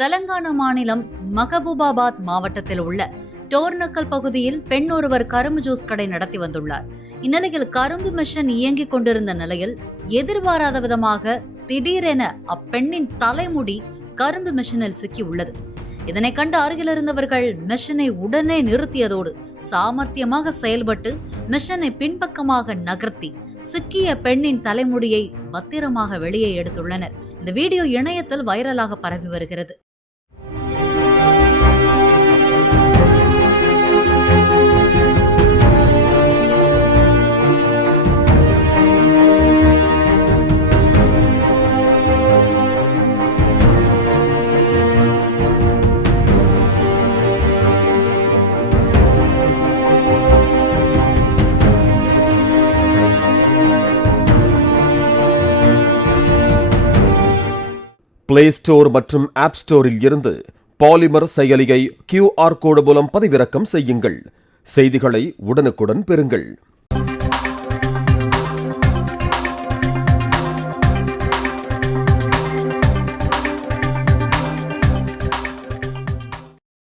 தெலங்கானா மாநிலம் மகபூபாபாத் மாவட்டத்தில் உள்ள டோர்னக்கல் பகுதியில் பெண் ஒருவர் கரும்பு ஜூஸ் கடை நடத்தி வந்துள்ளார். இந்நிலையில் கரும்பு மிஷின் இயங்கிக் கொண்டிருந்த நிலையில் எதிர்பாராத விதமாக திடீரென அப்பெண்ணின் தலைமுடி கரும்பு மிஷினில் சிக்கி உள்ளது. இதனை கண்டு அருகில் இருந்தவர்கள் மிஷினை உடனே நிறுத்தியதோடு சாமர்த்தியமாக செயல்பட்டு மிஷினை பின்பக்கமாக நகர்த்தி சிக்கிய பெண்ணின் தலைமுடியை பத்திரமாக வெளியே எடுத்துள்ளனர். இந்த வீடியோ இணையத்தில் வைரலாக பரவி வருகிறது. பிளே ஸ்டோர் மற்றும் ஆப் ஸ்டோரில் இருந்து பாலிமர் செயலியை QR கோடு மூலம் பதிவிறக்கம் செய்யுங்கள். செய்திகளை உடனுக்குடன் பெறுங்கள்.